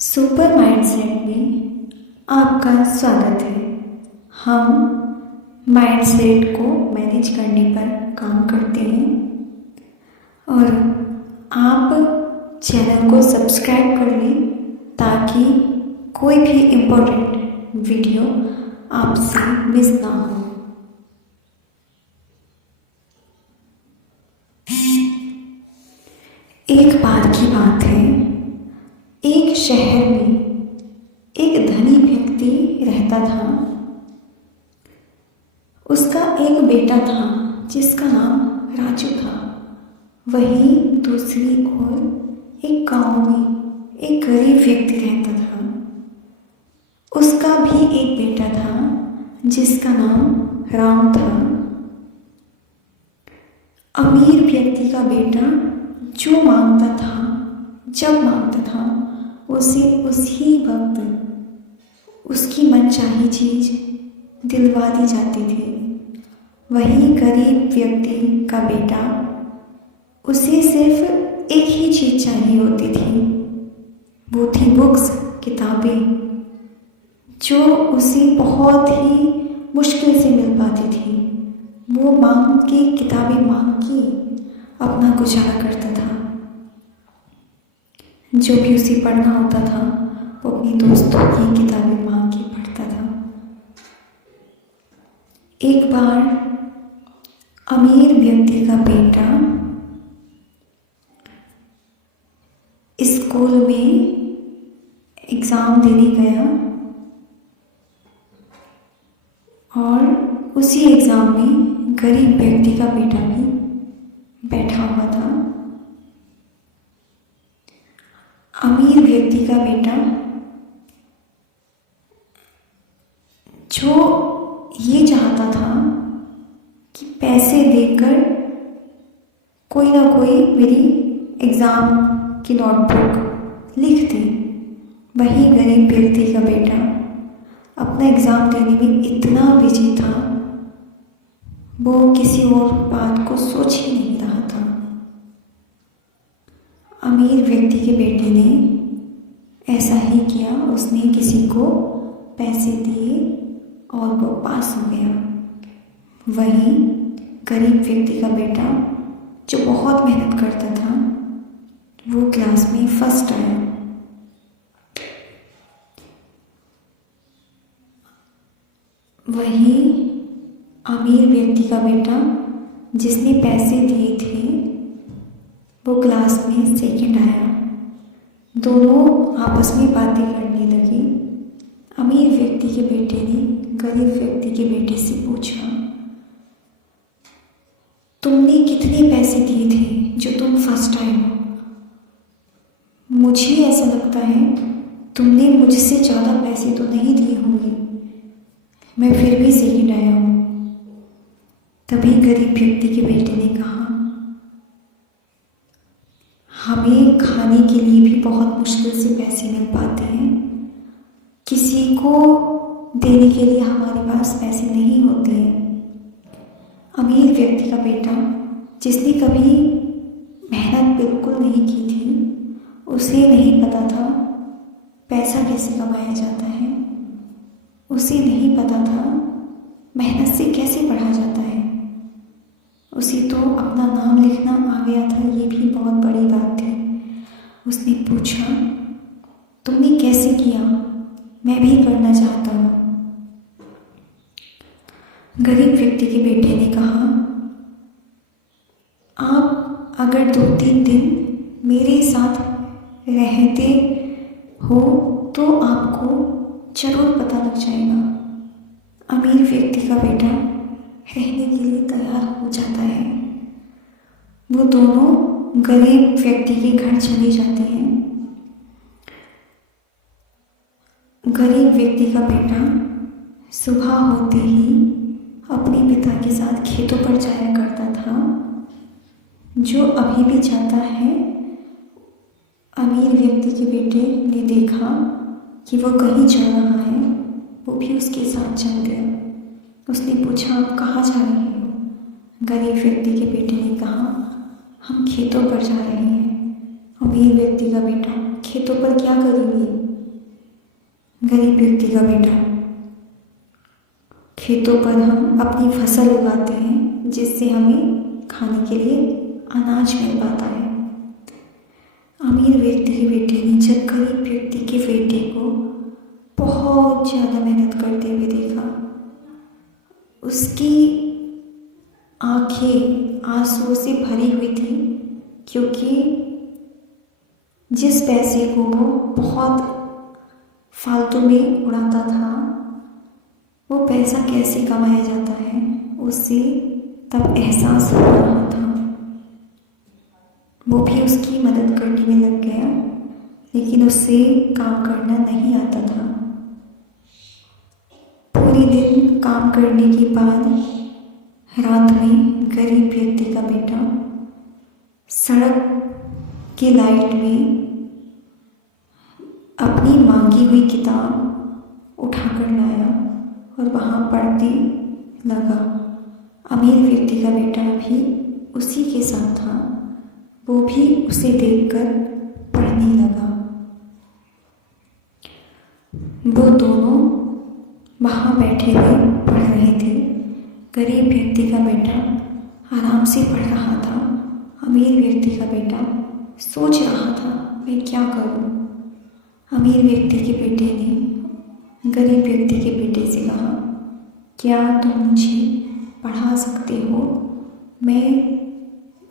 Super mindset में आपका स्वागत है। हम माइंडसेट को मैनेज करने पर काम करते हैं और आप चैनल को सब्सक्राइब कर लें ताकि कोई भी इम्पोर्टेंट वीडियो आपसे मिस ना हो। एक बार की बात है, एक शहर में एक धनी व्यक्ति रहता था। उसका एक बेटा था जिसका नाम राजू था। वहीं दूसरी ओर एक गांव में एक गरीब व्यक्ति रहता था। उसका भी एक बेटा था जिसका नाम राम था। अमीर व्यक्ति का बेटा जो मांगता था, जब मांगता था, उसे उसी वक्त उसकी मनचाही चीज दिलवा दी जाती थी। वही गरीब व्यक्ति का बेटा, उसे सिर्फ एक ही चीज चाहिए होती थी, वो थी बुक्स, किताबें, जो उसे बहुत ही मुश्किल से मिल पाती थी। वो मांग के किताबें मांग के अपना गुजारा करता था। जो भी उसे पढ़ना होता था वो अपने दोस्तों की किताबें मांग के पढ़ता था। एक बार अमीर व्यक्ति का बेटा स्कूल में एग्ज़ाम देने गया और उसी एग्ज़ाम में गरीब व्यक्ति का बेटा भी बैठा हुआ था। अमीर व्यक्ति का बेटा जो ये चाहता था कि पैसे देकर कोई ना कोई मेरी एग्ज़ाम की नोटबुक लिख दे, वही गरीब व्यक्ति का बेटा अपना एग्ज़ाम देने में इतना बिजी था, वो किसी और बात को सोच ही नहीं रहा था। अमीर व्यक्ति के बेटे ने ऐसा ही किया। उसने किसी को पैसे दिए और वो पास हो गया। वहीं गरीब व्यक्ति का बेटा जो बहुत मेहनत करता था, वो क्लास में फर्स्ट आया। वहीं अमीर व्यक्ति का बेटा जिसने पैसे दिए थे, वो क्लास में सेकंड आया। दोनों आपस में बातें करने लगे। अमीर व्यक्ति के बेटे ने गरीब व्यक्ति के बेटे से पूछा, तुमने कितने पैसे दिए थे जो तुम फर्स्ट आए हो? मुझे ऐसा लगता है तुमने मुझसे ज़्यादा पैसे तो नहीं दिए होंगे, मैं फिर भी सेकंड आया हूँ। तभी गरीब व्यक्ति के बेटे ने कहा, हमें खाने के लिए भी बहुत मुश्किल से पैसे मिल पाते हैं। किसी को देने के लिए हमारे पास पैसे नहीं होते हैं। अमीर व्यक्ति का बेटा जिसने कभी मेहनत बिल्कुल नहीं की थी, उसे नहीं पता था पैसा कैसे कमाया जाता है। उसे नहीं पता था मेहनत से कैसे पढ़ा जाता है। उसे तो अपना नाम लिखना आ गया था, ये भी बहुत बड़ी बात थी। उसने पूछा, तुमने कैसे किया? मैं भी करना चाहता हूँ। गरीब व्यक्ति के बेटे ने कहा, आप अगर 2-3 दिन मेरे साथ रहते हो तो आपको जरूर पता लग जाएगा। अमीर व्यक्ति का बेटा रहने के लिए तैयार हो जाता है। वो दोनों गरीब व्यक्ति के घर चले जाते हैं। गरीब व्यक्ति का बेटा सुबह होते ही अपने पिता के साथ खेतों पर जाया करता था, जो अभी भी जाता है। अमीर व्यक्ति के बेटे ने देखा कि वो कहीं जा रहा है, वो भी उसके साथ चल गया। उसने पूछा, आप कहाँ जा रहे हो? गरीब व्यक्ति के बेटे ने कहा, हम खेतों पर जा रहे हैं। अमीर व्यक्ति का बेटा, खेतों पर क्या करेंगे? गरीब व्यक्ति का बेटा, खेतों पर हम अपनी फसल उगाते हैं जिससे हमें खाने के लिए अनाज मिल पाता है। अमीर व्यक्ति के बेटे ने जब गरीब व्यक्ति के बेटे को बहुत ज़्यादा मेहनत करते हुए देखा, उसकी आंखें आंसुओं से भरी हुई थी, क्योंकि जिस पैसे को वो बहुत फालतू में उड़ाता था, वो पैसा कैसे कमाया जाता है उससे तब एहसास हो रहा था। वो भी उसकी मदद करने में लग गया, लेकिन उससे काम करना नहीं आता था। पूरे दिन काम करने के बाद रात में गरीब व्यक्ति का बेटा सड़क की लाइट में अपनी मांगी हुई किताब उठाकर लाया और वहाँ पढ़ने लगा। अमीर व्यक्ति का बेटा भी उसी के साथ था, वो भी उसे देखकर पढ़ने लगा। वो दोनों वहाँ बैठे हुए पढ़ रहे थे। गरीब व्यक्ति का बेटा आराम से पढ़ रहा था। अमीर व्यक्ति का बेटा सोच रहा था, मैं क्या करूँ। अमीर व्यक्ति के बेटे ने गरीब व्यक्ति के बेटे से कहा, क्या तुम मुझे पढ़ा सकते हो? मैं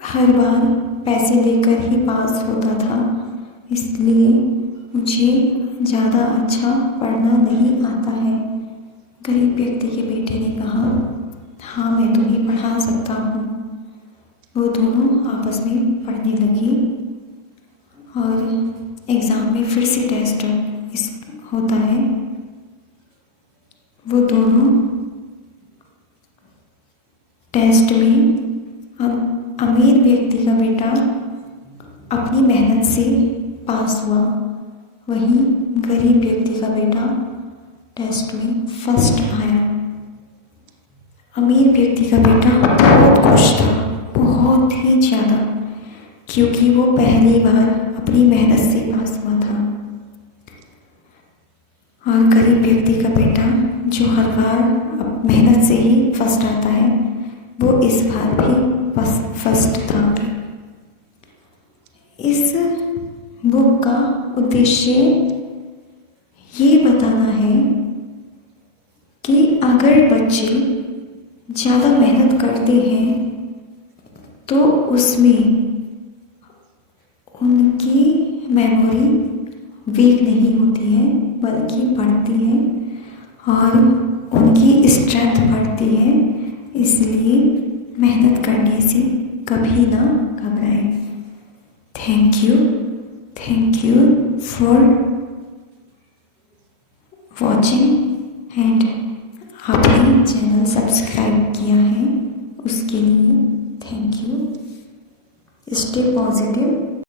हर बार पैसे लेकर ही पास होता था, इसलिए मुझे ज़्यादा अच्छा पढ़ना नहीं आता है। गरीब व्यक्ति के बेटे ने कहा, हाँ मैं तुम्हें पढ़ा सकता हूँ। वो दोनों आपस में पढ़ने लगे और एग्ज़ाम में फिर से टेस्ट होता है। वो दोनों टेस्ट में अब अमीर व्यक्ति का बेटा अपनी मेहनत से पास हुआ, वहीं गरीब व्यक्ति का बेटा टेस्ट में फर्स्ट आया। अमीर व्यक्ति का बेटा बहुत खुश था, बहुत ही ज़्यादा, क्योंकि वो पहली बार अपनी मेहनत से पास हुआ था। और गरीब व्यक्ति का बेटा जो हर बार मेहनत से ही फर्स्ट आता है, वो इस बार भी फर्स्ट था। इस बुक का उद्देश्य ये बताना है कि अगर बच्चे ज़्यादा मेहनत करते हैं तो उसमें उनकी मेमोरी वीक नहीं होती है, बल्कि बढ़ती है और उनकी स्ट्रेंथ बढ़ती है। इसलिए मेहनत करने से कभी ना घबराएं। Thank you for watching and आपने चैनल सब्सक्राइब किया है उसके लिए थैंक यू। Stay positive.